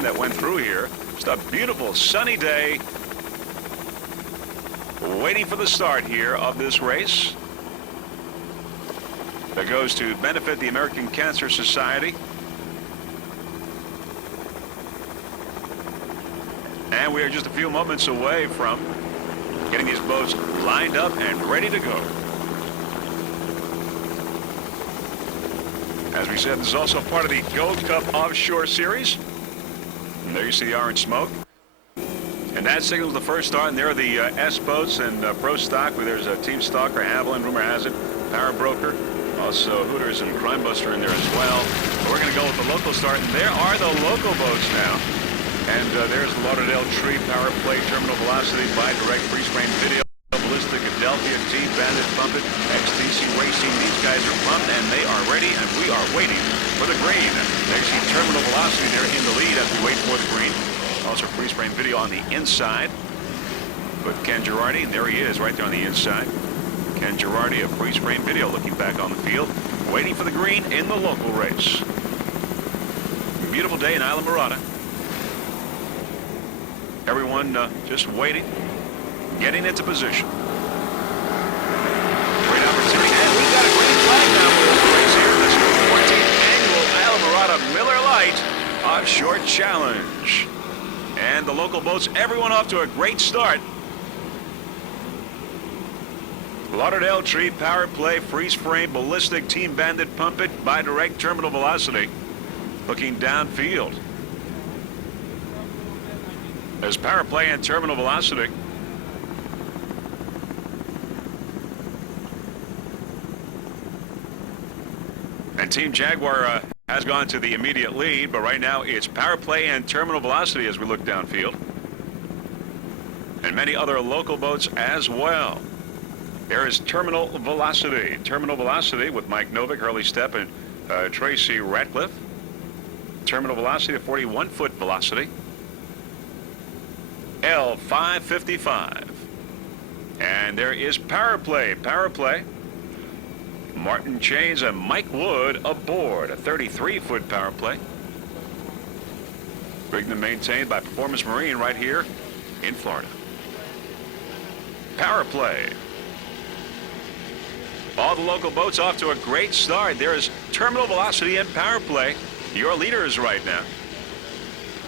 rain that went through here. Just a beautiful sunny day. Waiting for the start here of this race. That goes to benefit the American Cancer Society. And we are just a few moments away from getting these boats lined up and ready to go. As we said, this is also part of the Gold Cup Offshore Series. And there you see the orange smoke. And that signals the first start, and there are the S boats and Pro Stock. There's a Team Stalker, Avalon, rumor has it, Power Broker, also Hooters and Crime Buster in there as well. But we're going to go with the local start, and there are the local boats now. And there's the Lauderdale Tree, Power Play, Terminal Velocity, Bi-Direct, Freeze Frame Video, Ballistic, Adelphia, Team Bandit, Pump It, XTC Racing. These guys are pumped, and they are ready, and we are waiting for the green. There's the Terminal Velocity there in the lead as we wait for the green. Also Freeze Frame Video on the inside with Ken Girardi, and there he is right there on the inside. Ken Girardi of Freeze Frame Video looking back on the field, waiting for the green in the local race. Beautiful day in Islamorada. Everyone just waiting, getting into position. Great opportunity, and we've got a green flag now for this race here. This is the 14th annual Islamorada Miller Lite Offshore Challenge. And the local boats, everyone off to a great start. Lauderdale Tree, Power Play, Freeze Frame, Ballistic, Team Bandit, Pump It, Bi-Direct, Terminal Velocity. Looking downfield. There's Power Play and Terminal Velocity. And Team Jaguar has gone to the immediate lead, but right now it's Power Play and Terminal Velocity as we look downfield. And many other local boats as well. There is Terminal Velocity. Terminal Velocity with Mike Novick, Hurley Stepp, and Tracy Ratcliffe. Terminal Velocity, a 41-foot velocity. L555. And there is Power Play. Power Play. Martin Chains and Mike Wood aboard. A 33-foot Power Play. Rigged and maintained by Performance Marine right here in Florida. Power Play. All the local boats off to a great start. There is Terminal Velocity and Power Play. Your leaders right now.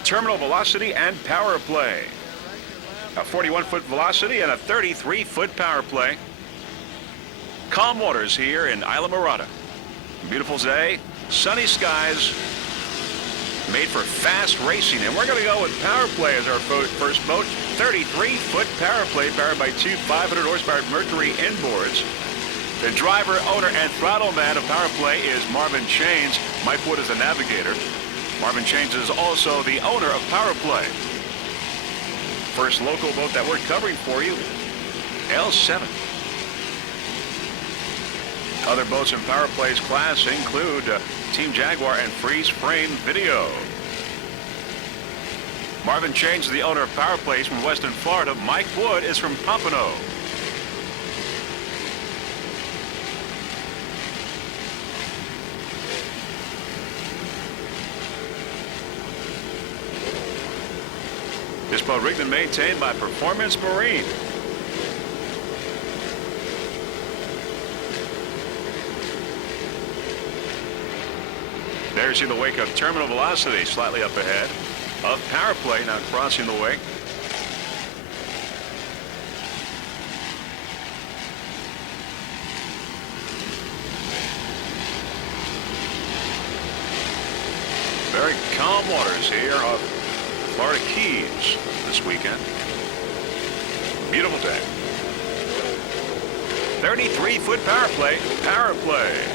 Terminal Velocity and Power Play. A 41-foot velocity and a 33-foot Power Play. Calm waters here in Islamorada. Beautiful day, sunny skies, made for fast racing. And we're going to go with Power Play as our first boat. 33-foot Power Play powered by two 500 horsepower Mercury inboards. The driver, owner, and throttle man of Power Play is Marvin Chains. Mike Wood is the navigator. Marvin Chains is also the owner of Power Play. First local boat that we're covering for you, L7. Other boats in Power Play's class include Team Jaguar and Freeze Frame Video. Marvin Chains is the owner of Power Plays from Western Florida. Mike Wood is from Pompano. This boat rigged and maintained by Performance Marine. There's in the wake of Terminal Velocity, slightly up ahead of Power Play, now crossing the wake. Very calm waters here off Florida Keys this weekend. Beautiful day. 33-foot Power Play. Power Play.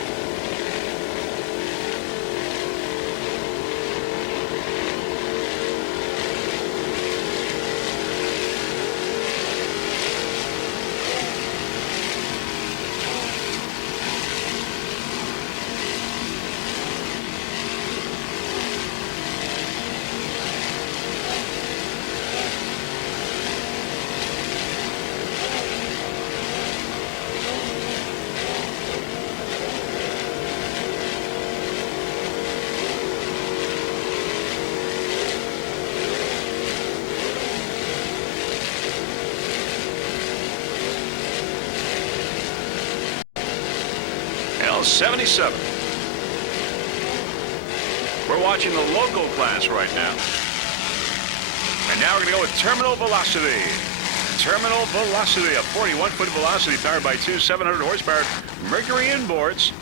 L77. We're watching the local class right now. And now we're going to go with terminal velocity. Terminal velocity, a 41-foot velocity powered by two 700 horsepower Mercury inboards.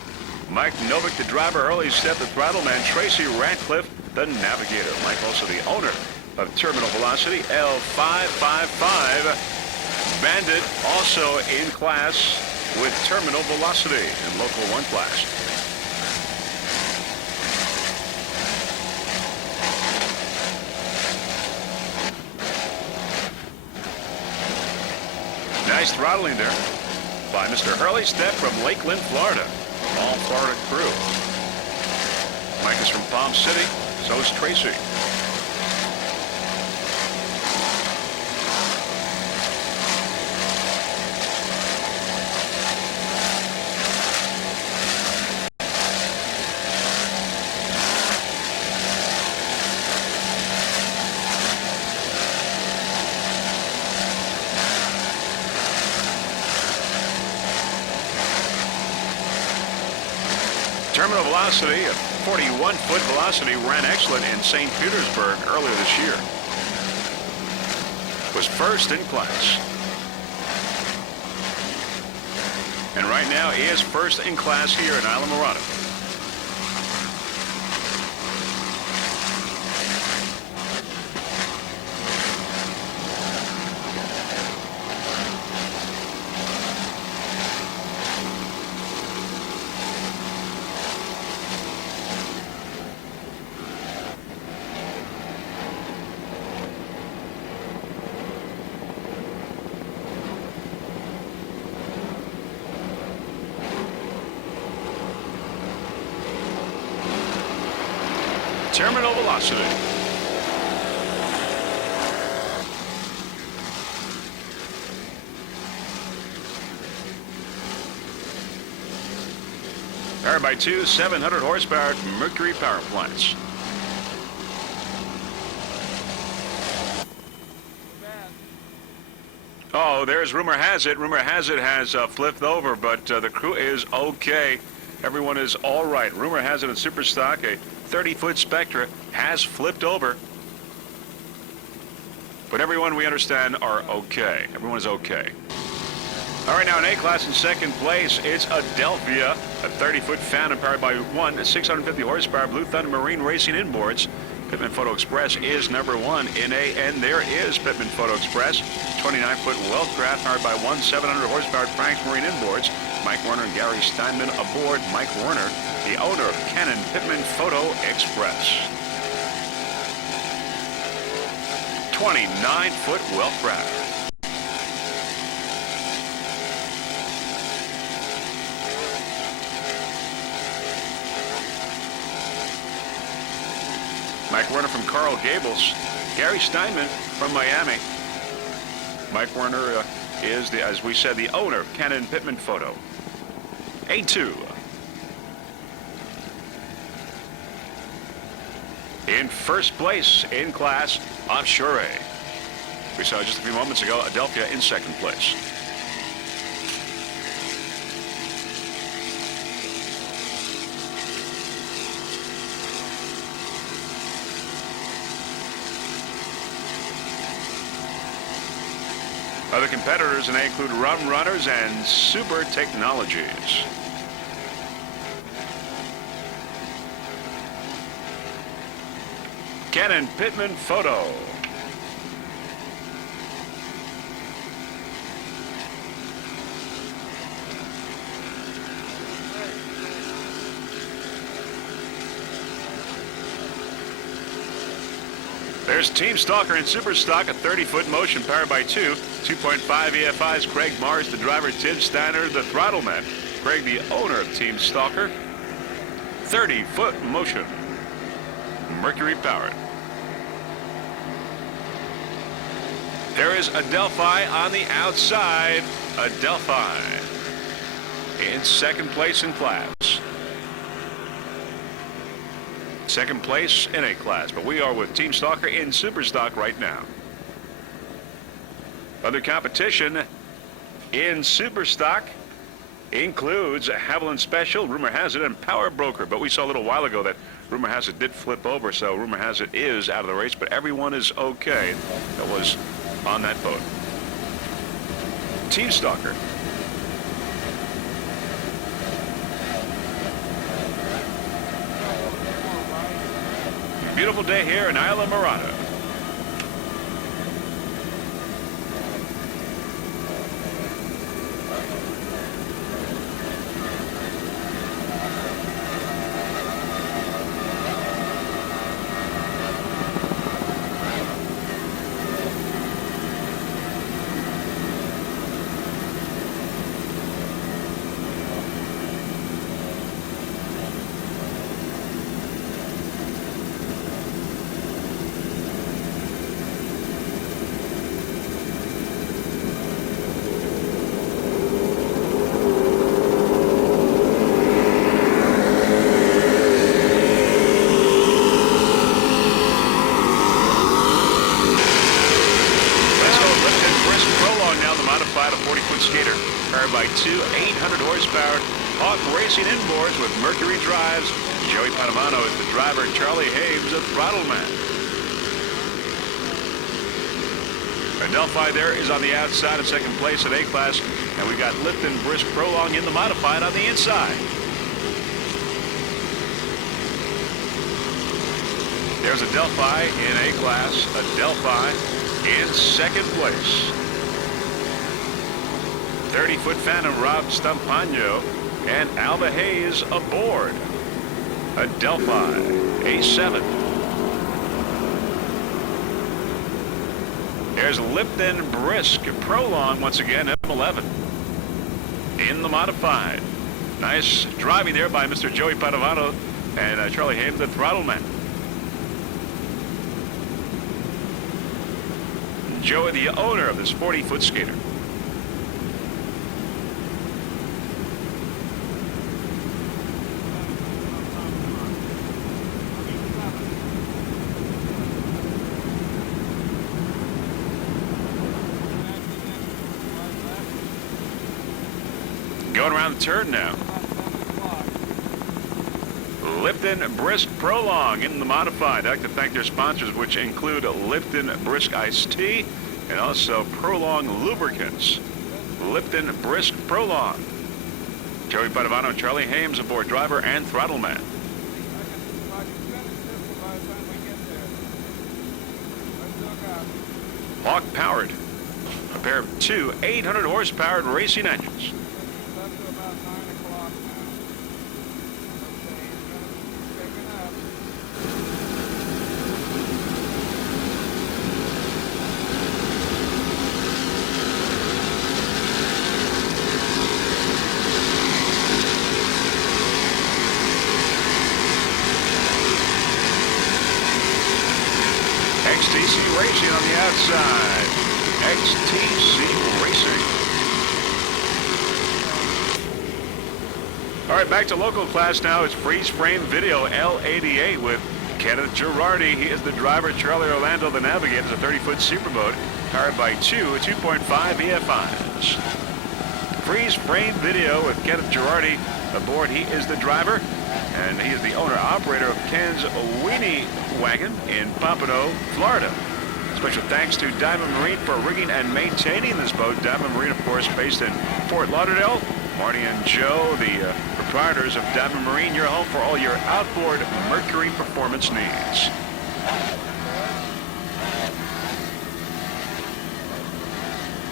Mike Novick, the driver, Early Step, the throttle man, Tracy Ratcliffe, the navigator. Mike, also the owner of Terminal Velocity, L555. Bandit, also in class with Terminal Velocity in Local 1 class. Nice throttling there by Mr. Hurley Step from Lakeland, Florida. All Florida crew. Mike is from Palm City. So is Tracy. Terminal velocity, a 41-foot velocity, ran excellent in St. Petersburg earlier this year. Was first in class. And right now he is first in class here in Islamorada. Terminal velocity. Powered by two 700 horsepower Mercury power plants. Oh, there's rumor has it. Rumor has it has flipped over, but the crew is okay. Everyone is all right. Rumor has it in Super Stock, a 30-foot Spectra has flipped over. But everyone, we understand, are okay. Everyone is okay. All right, now in A-Class in second place, it's Adelphia, a 30-foot Phantom powered by one 650 horsepower Blue Thunder Marine Racing inboards. Pittman Photo Express is number one in A, and there is Pittman Photo Express, 29-foot Wealthcraft powered by one 700 horsepower Frank's Marine inboards. Mike Werner and Gary Steinman aboard. Mike Werner, the owner of Canon Pittman Photo Express. 29-foot Wealthcraft. Mike Werner from Coral Gables. Gary Steinman from Miami. Mike Werner is, as we said, the owner of Canon Pittman Photo. A2. In first place in class, Offshore. We saw just a few moments ago, Adelphia in second place. Other competitors, and they include Rum Runners and Super Technologies. Canon Pittman Photo. There's Team Stalker and Super Stock, a 30-foot motion powered by two 2.5 EFIs. Craig Mars, the driver. Tim Steiner, the throttle man. Craig, the owner of Team Stalker. 30-foot motion. Mercury powered. There is Adelphi on the outside. Adelphi in second place in class. Second place in A-Class, but we are with Team Stalker in Super Stock right now. Other competition in Super Stock, includes a Haviland Special, Rumor Has It, and Power Broker. But we saw a little while ago that Rumor Has It did flip over, so Rumor Has It is out of the race, but everyone is okay that was on that boat. Team Stalker. Beautiful day here in Islamorada. A 40-foot skater powered by two 800 horsepower Hawk Racing inboards with Mercury drives. Joey Padovano is the driver. Charlie Hames, the throttle man. Delphi there is on the outside in second place at A-Class, and we've got Lipton Brisk Prolong in the modified on the inside. There's a Delphi in A-Class, a Delphi in second place. 30-foot Phantom Rob Stampagno and Alba Hayes aboard. A Delphi A7. There's Lipton Brisk Prolong once again, M11 in the modified. Nice driving there by Mr. Joey Padovano and Charlie Hames, the throttle man. Joey, the owner of this 40-foot skater. Going around the turn now. Lipton Brisk Prolong in the modified. I'd like to thank their sponsors, which include Lipton Brisk Iced Tea and also Prolong Lubricants. Lipton Brisk Prolong. Joey Padovano and Charlie Hames aboard, driver and throttle man. Hawk powered. A pair of two 800 horsepower racing engines. XTC Racing on the outside. XTC Racing. All right, back to local class now. It's freeze frame video L88 with Kenneth Girardi. He is the driver. Charlie Orlando, the navigator, is a 30-foot superboat powered by two 2.5 EFIs. Freeze frame video with Kenneth Girardi aboard. He is the driver, and he is the owner-operator of Ken's Weenie Wagon in Pompano, Florida. Special thanks to Diamond Marine for rigging and maintaining this boat. Diamond Marine, of course, based in Fort Lauderdale. Marty and Joe, the proprietors of Diamond Marine, your home for all your outboard Mercury performance needs.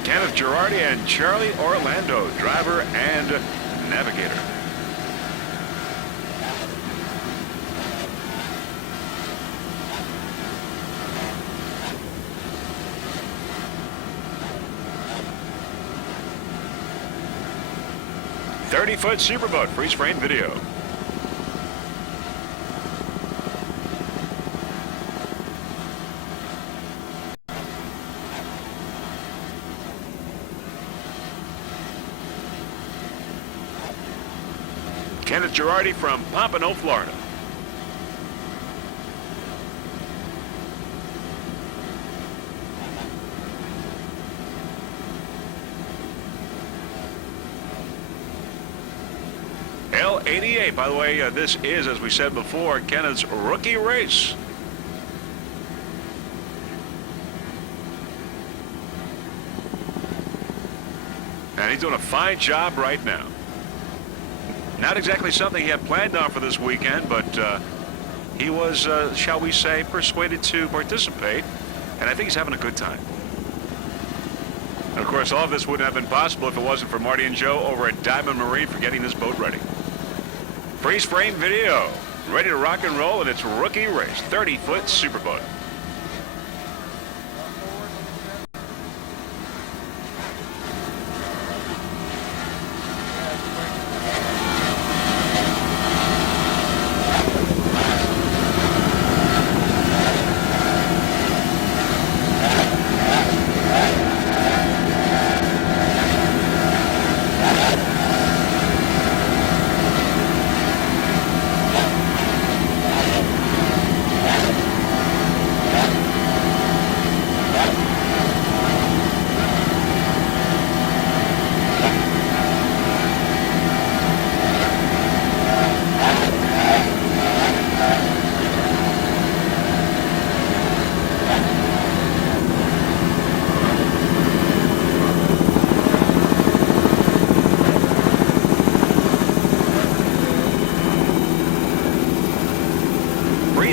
Kenneth Girardi and Charlie Orlando, driver and navigator. .30-foot superboat, freeze frame video. Kenneth Girardi from Pompano, Florida. L88. By the way, this is, as we said before, Kenneth's rookie race. And he's doing a fine job right now. Not exactly something he had planned on for this weekend, but he was, shall we say, persuaded to participate. And I think he's having a good time. And of course, all of this wouldn't have been possible if it wasn't for Marty and Joe over at Diamond Marine for getting this boat ready. Freeze frame video, ready to rock and roll in its rookie race, 30-foot superboat.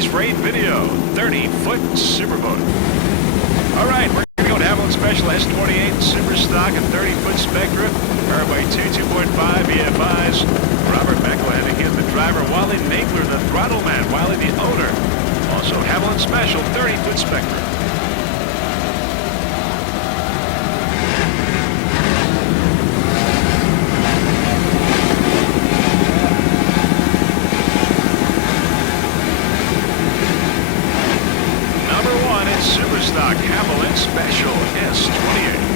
Frame video, 30-foot superboat. All right, we're going to go to Havilland Special S28 Super Stock and 30-foot Spectra, powered by 2.5 EFIs. Robert McElhenney is the driver. Wally Nagler, the throttle man. Wally, the owner. Also, Havilland Special 30-foot Spectra. Stock Havilland Special S28.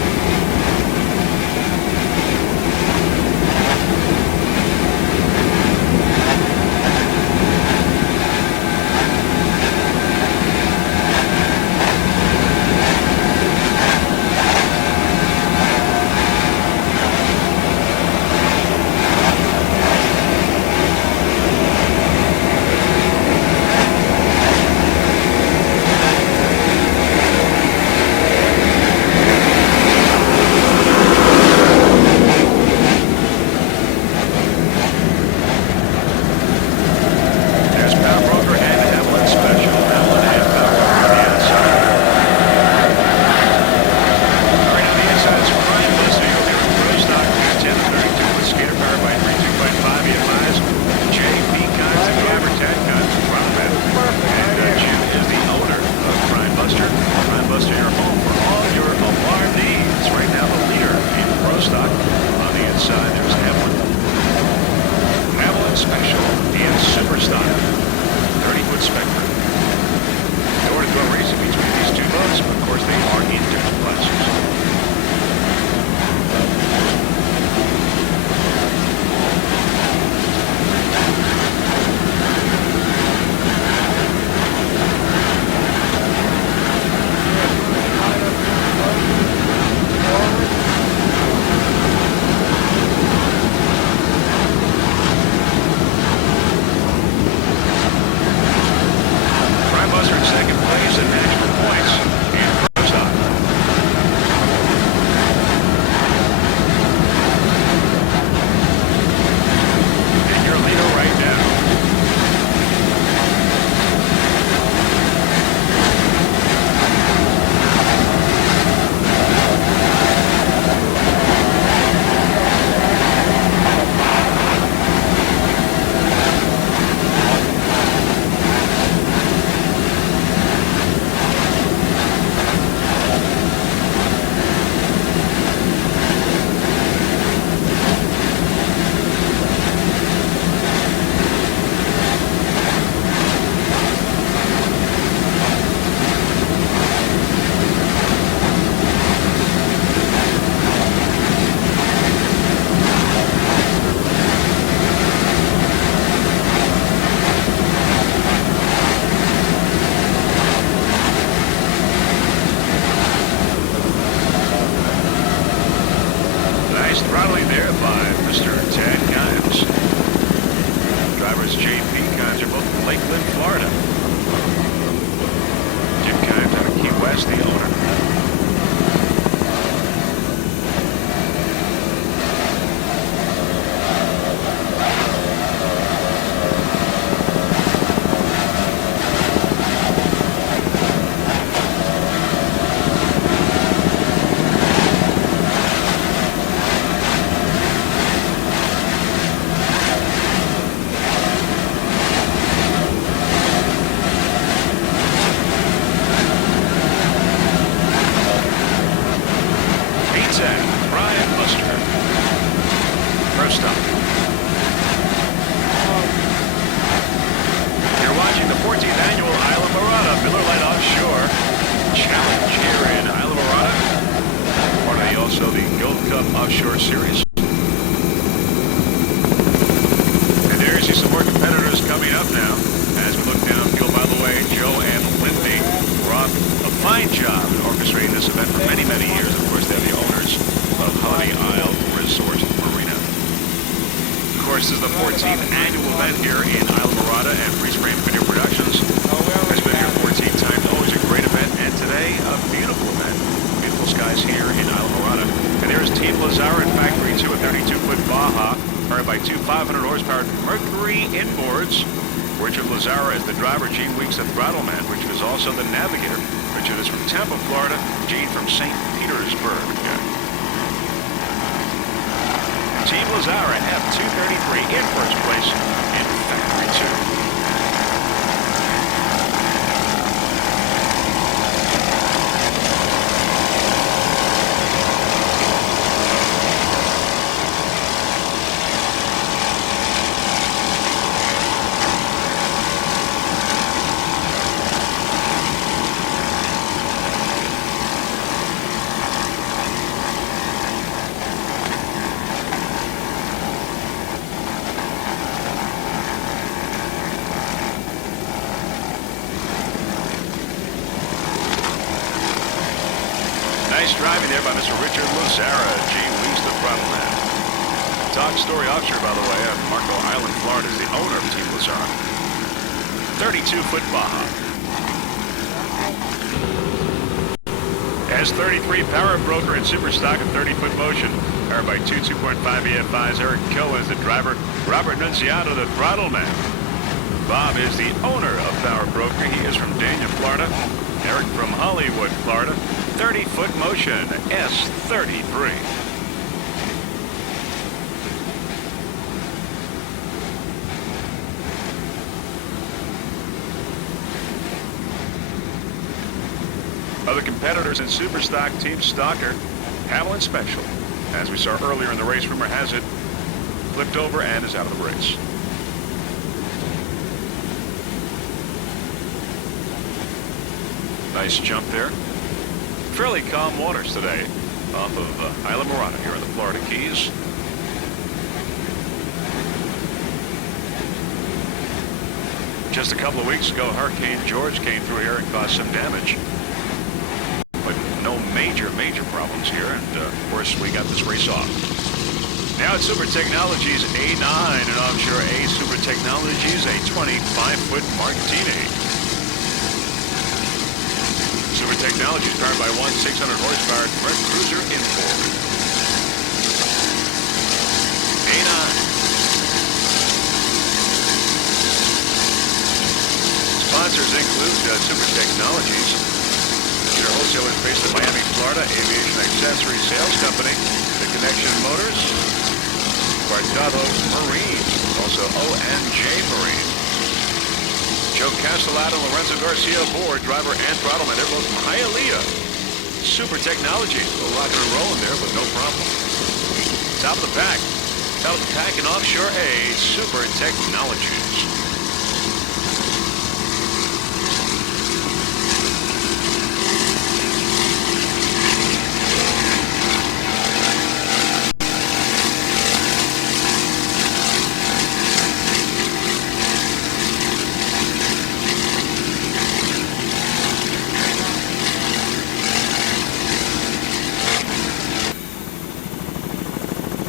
more competitors coming up now. As we look downfield, by the way, Joe and Lindy were off a fine job in orchestrating this event for many, many years. Of course, they're the owners of Honey Isle Resort Marina. Of course, this is the 14th annual event here in Islamorada, and Freeze Frame Video Productions has been here 14 times. Always a great event, and today a beautiful event. Beautiful skies here in Islamorada. And there's Team Lazara in Factory 2, a 32-foot Baja, powered by two 500 horsepower Mercury inboards. Richard Lazara is the driver, Gene Weeks the throttle man. Richard is also the navigator. Richard is from Tampa, Florida. Gene from St. Petersburg. Team Lazara F233 in first place in Factory 2. Nice driving there by Mr. Richard Lazara. Gene Weeks the throttle man. Talk Story Offshore, by the way, on Marco Island, Florida, is the owner of Team Lazara. 32-foot Baja. S33 Power Broker and Super Stock at 30-foot motion. Powered by two 2.5 EFIs. Eric Kill is the driver. Robert Nunziato, the throttle man. Bob is the owner of Power Broker. He is from Dania, Florida. Eric from Hollywood, Florida. 30-foot motion, S33. Other competitors in Super Stock, Team Stalker, Haviland Special. As we saw earlier in the race, rumor has it, flipped over and is out of the race. Nice jump there. Fairly calm waters today off of Islamorada here in the Florida Keys. Just a couple of weeks ago, Hurricane George came through here and caused some damage. But no major problems here, and of course we got this race off. Now it's Super Technologies A9 and Offshore A Super Technologies, a 25-foot Martini. Super Technologies powered by one 600 horsepower Merc Cruiser inboard. A9. Sponsors include Super Technologies, your wholesalers based in Miami, Florida, Aviation Accessory Sales Company, The Connection Motors, Guardado Marine, also ONJ Marine. Joe Castellato and Lorenzo Garcia aboard, driver and throttle man. They're both from Hialeah. Super Technologies. A little rocking and rolling there, but no problem. Top of the pack. Top of the pack in Offshore A, Super Technologies.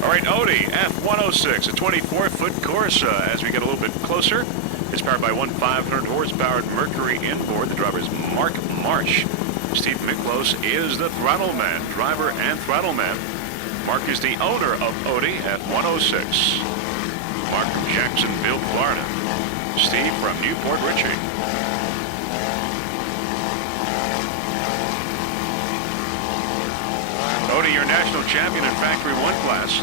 All right, Odie, F106, a 24-foot Corsa. As we get a little bit closer, it's powered by one 500 horsepower Mercury inboard. The driver is Mark Marsh. Steve Miklos is the throttle man, driver and throttle man. Mark is the owner of Odie F106. Mark from Jacksonville, Florida. Steve from Newport Richey. Odie, your national champion in Factory 1 class.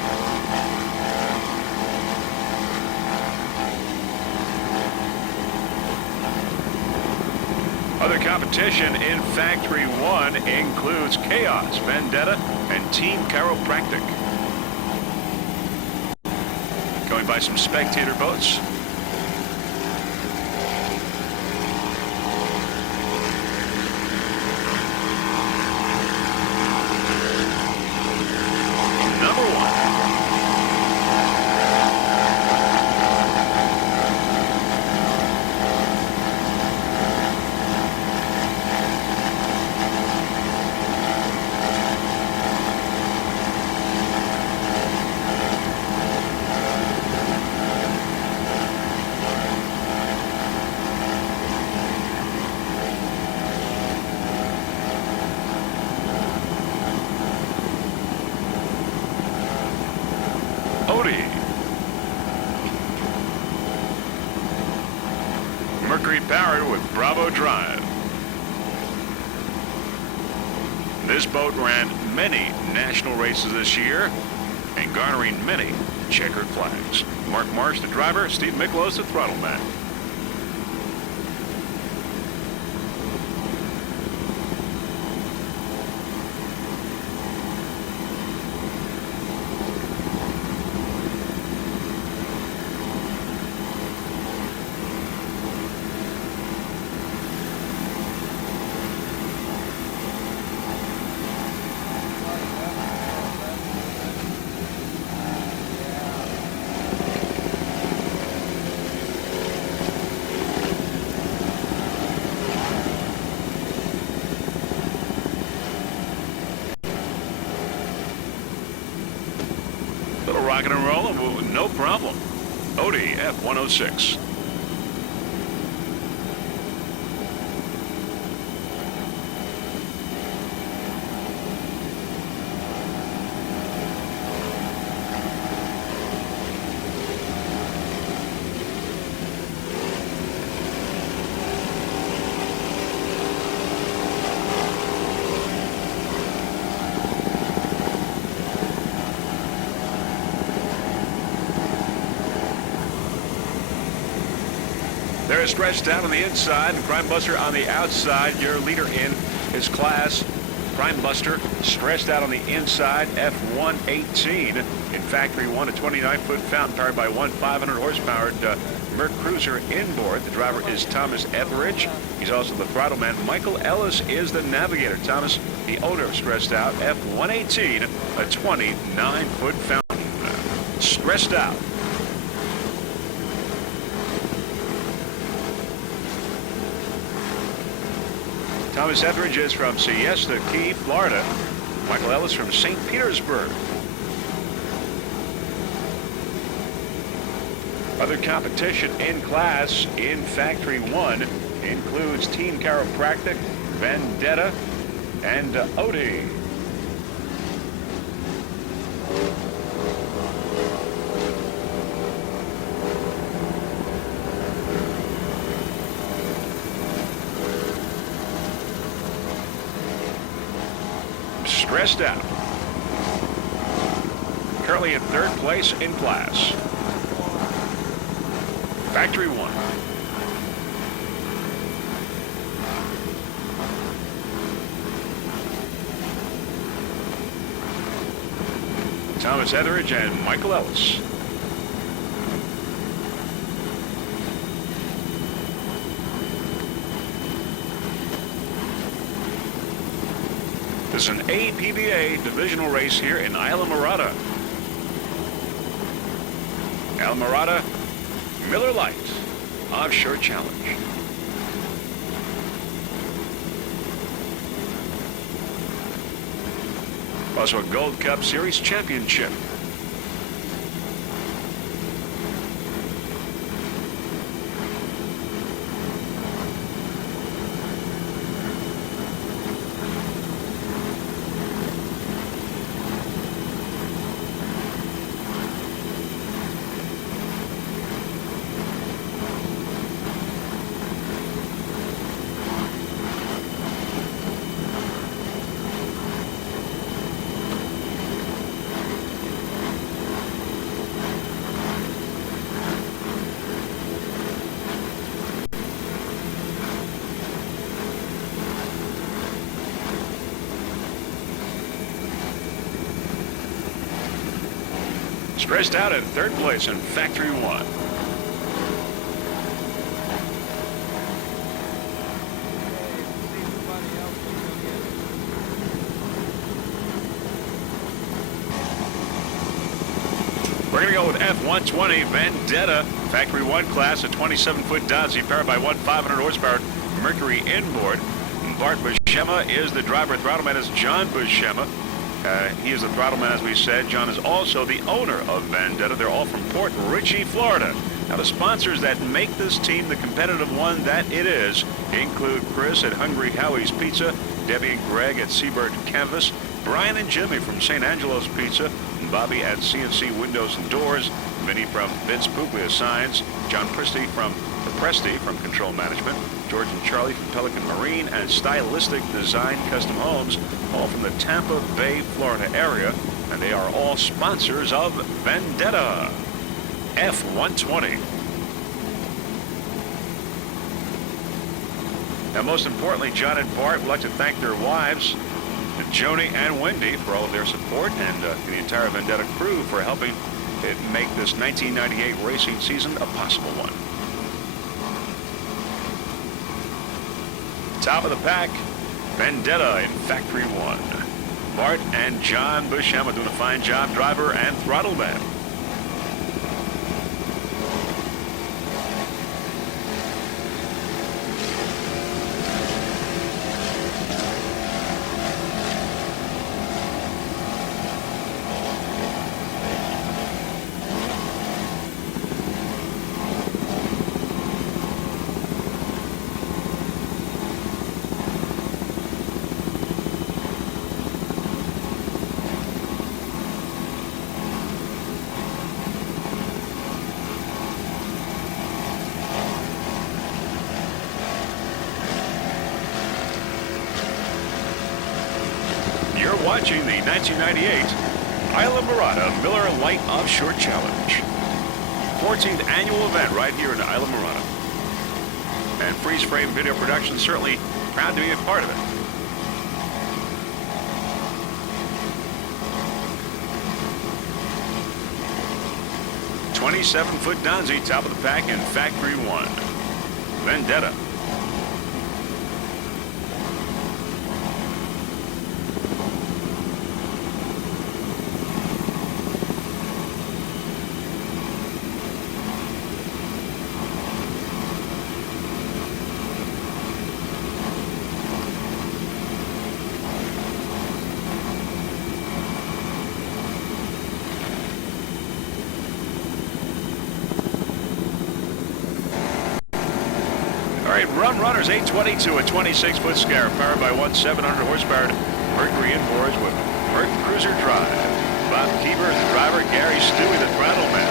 Other competition in Factory 1 includes Chaos, Vendetta, and Team Chiropractic. Going by some spectator boats. Mercury powered with Bravo drive. This boat ran many national races this year and garnering many checkered flags. Mark Marsh, the driver, Steve Miklos, the throttle man. Little rocking and rolling, no problem. Odie F-106. They're stretched out on the inside, and Prime Buster on the outside. Your leader in his class, Prime Buster, stretched out on the inside, F-118. In factory one, a 29-foot fountain powered by one 500-horsepowered Merc Cruiser inboard. The driver is Thomas Etheridge. He's also the throttle man. Michael Ellis is the navigator. Thomas, the owner, stretched out, F-118, a 29-foot fountain. Stretched out. Thomas Etheridge is from Siesta Key, Florida. Michael Ellis from St. Petersburg. Other competition in class in Factory 1 includes Team Chiropractic, Vendetta, and Odie. Stressed out. Currently in third place in class. Factory 1. Thomas Etheridge and Michael Ellis. This is an APBA divisional race here in Islamorada. Islamorada Miller Lite Offshore Challenge. Also a Gold Cup Series championship. Stressed out in third place in Factory 1. We're going to go with F-120 Vendetta, Factory 1 class, a 27-foot Dodge powered by one 500-horsepower Mercury inboard. Bart Buscema is the driver. Throttleman is John Buscema. He is the throttleman, as we said. John is also the owner of Vendetta. They're all from Port Richey, Florida. Now, the sponsors that make this team the competitive one that it is include Chris at Hungry Howie's Pizza, Debbie and Greg at Seabird Canvas, Brian and Jimmy from St. Angelo's Pizza, Bobby at CNC Windows and Doors, Vinny from Vince Puglia Signs, John Presti from Control Management, George and Charlie from Pelican Marine, and Stylistic Design Custom Homes, all from the Tampa Bay, Florida area, and they are all sponsors of Vendetta F-120. Now, most importantly, John and Bart would like to thank their wives, Joni and Wendy, for all of their support, and the entire Vendetta crew for helping it make this 1998 racing season a possible one. Top of the pack, Vendetta in Factory 1. Bart and John Buscema doing a fine job, driver and throttle man. You're watching the 1998 Islamorada Miller Light Offshore Challenge. 14th annual event right here in Islamorada. And Freeze Frame Video Production certainly proud to be a part of it. "27-foot Donzi, top of the pack in Factory 1. Vendetta. All right, Rum Runners 822, a 26-foot Scarab powered by one 700-horsepower Mercury inboards with Merc Cruiser Drive. Bob Keeper, the driver. Gary Stewie, the throttle man.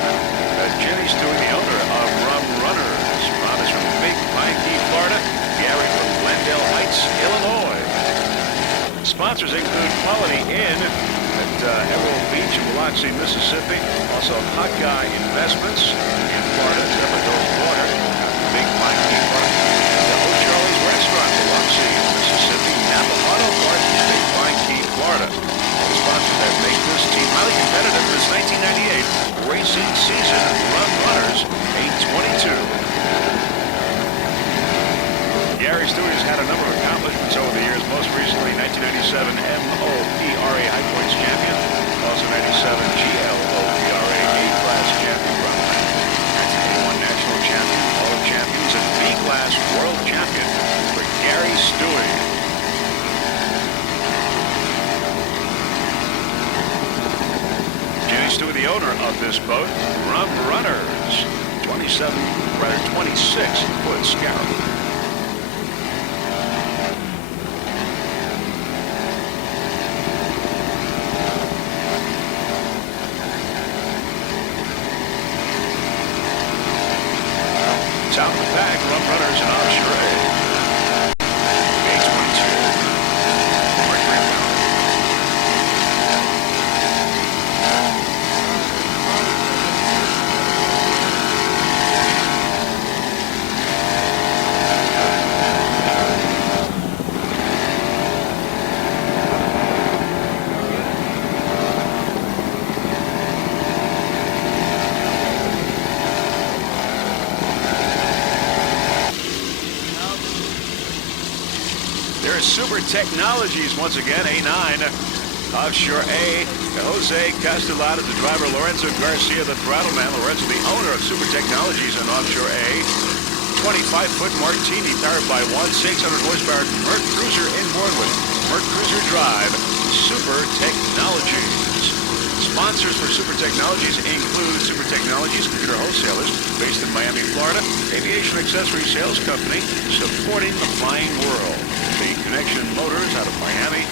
Jenny Stewie, the owner of Rum Runners. Bob is from Big Pine Key, Florida. Gary from Glendale Heights, Illinois. Sponsors include Quality Inn at Emerald Beach in Biloxi, Mississippi. Also Hawkeye Investments in Florida, Zephyros Water, Big Pine Key, Florida. Biloxi, Mississippi, Napa Auto Parts, Big Pine Key, Florida. All the sponsors that make this team highly competitive this 1998 racing season. Rum Runners 822. Gary Stewart has had a number of accomplishments over the years, most recently 1997 MOPRA High Points champion, also 97 GLOPRA A-Class champion, 1981 National Champion, Hall of Champions, and B-Class World Champion for Gary Stewie. Jenny Stewie, the owner of this boat, Rum Runners, 26-foot Scarab. Top of the pack, Rum Runners and Offshore A. 822. Mercury power. There's Super Technologies once again, A9. Offshore A, Jose Castellada, the driver. Lorenzo Garcia, the throttle man. Lorenzo, the owner of Super Technologies and Offshore A. 25-foot Martini powered by one 600-horsepower Merc Cruiser inboard with Merc Cruiser Drive. Super Technologies. Sponsors for Super Technologies include Super Technologies, computer wholesalers based in Miami, Florida, aviation accessory sales company supporting the flying world. The Connection Motors out of Miami,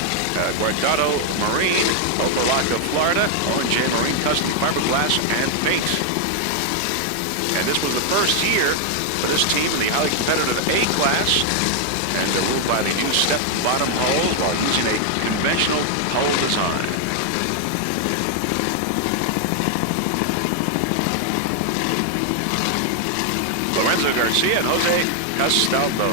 Guardado Marine, Opelika, Florida, O&J Marine Custom Fiberglass and Paint. And this was the first year for this team in the highly competitive A class, and they're ruled by the new step bottom hull while using a conventional hull design. Lorenzo Garcia and Jose Castaldo.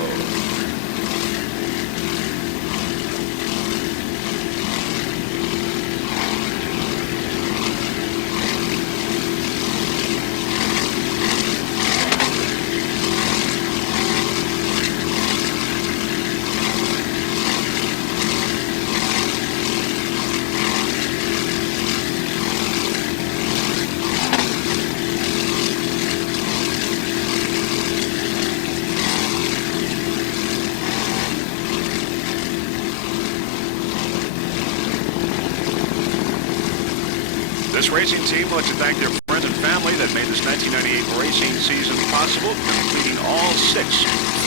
This racing team would like to thank their friends and family that made this 1998 racing season possible, completing all 6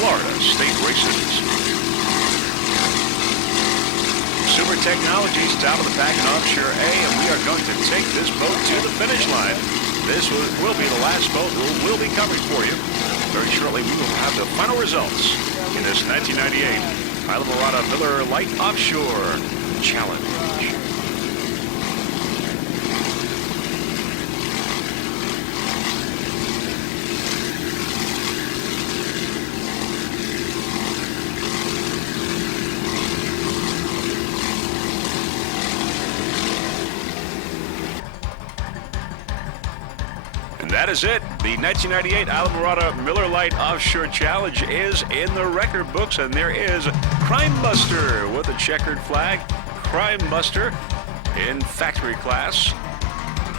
Florida state races. Super Technologies is out of the pack in Offshore A, and we are going to take this boat to the finish line. This will be the last boat we'll be covering for you. Very shortly, we will have the final results in this 1998 Islamorada Miller Lite Offshore Challenge. That is it. The 1998 Islamorada Miller Lite Offshore Challenge is in the record books, and there is Crime Buster with a checkered flag. Crime Buster in factory class.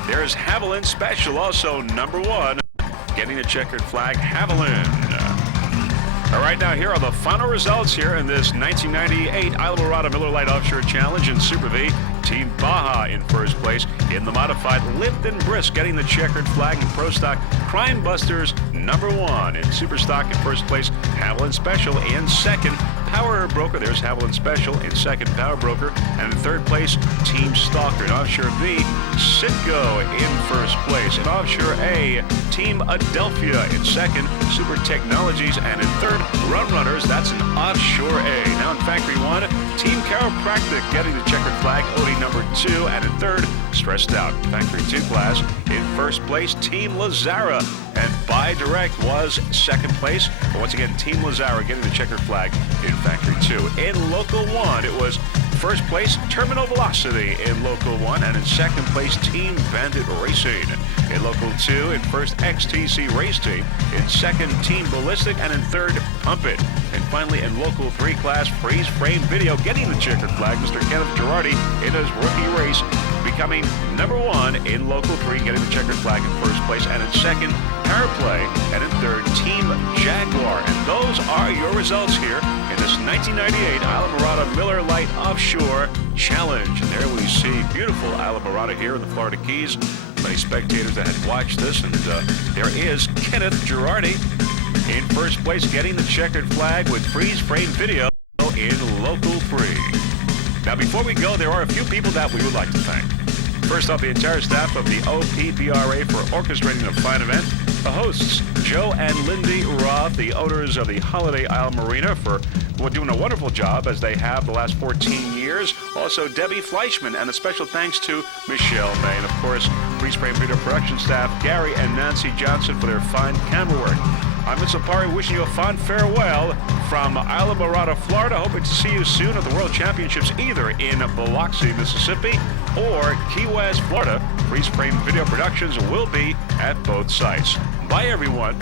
There's Haviland Special, also #1, getting a checkered flag. Haviland. All right, now here are the final results here in this 1998 Islamorada Miller Lite Offshore Challenge in Super V. Team Baja in first place in the modified Lipton Brisk, getting the checkered flag in Pro Stock. Crime Busters #1 in Super Stock in first place. Haviland Special in second. Power Broker, there's Haviland Special in second. Power Broker, and in third place Team Stalker. In Offshore V, Citgo in first place. In Offshore A, Team Adelphia in second. Super Technologies, and in third, Run Runners. That's in Offshore A. Now in Factory 1, Team Chiropractic getting the checkered flag, OD #2, and in third, Stressed Out. Factory 2 class, in first place, Team Lazara, and Buy Direct was second place. But once again, Team Lazara getting the checkered flag in Factory 2. In Local 1, it was first place, Terminal Velocity in Local 1, and in second place, Team Bandit Racing. In Local 2, in first, XTC Race Team. In second, Team Ballistic, and in third, Pump It. And finally, in Local 3 class, Freeze Frame Video getting the checkered flag, Mr. Kenneth Girardi in his rookie race, becoming #1 in Local 3, getting the checkered flag in first place, and in second, Power Play, and in third, Team Jaguar. And those are your results here in this 1998 Islamorada Miller Lite Offshore Challenge. And there we see beautiful Islamorada here in the Florida Keys. Many spectators that had watched this, and there is Kenneth Girardi in first place, getting the checkered flag with Freeze Frame Video in Local 3. Now, before we go, there are a few people that we would like to thank. First off, the entire staff of the OPBRA for orchestrating a fine event. The hosts, Joe and Lindy Roth, the owners of the Holiday Isle Marina, for doing a wonderful job as they have the last 14 years. Also, Debbie Fleischman, and a special thanks to Michelle May. And of course, Freeze Frame Video production staff, Gary and Nancy Johnson, for their fine camera work. I'm Vince Apari, wishing you a fond farewell from Islamorada, Florida. Hoping to see you soon at the World Championships, either in Biloxi, Mississippi, or Key West, Florida. Freeze Frame Video Productions will be at both sites. Bye, everyone.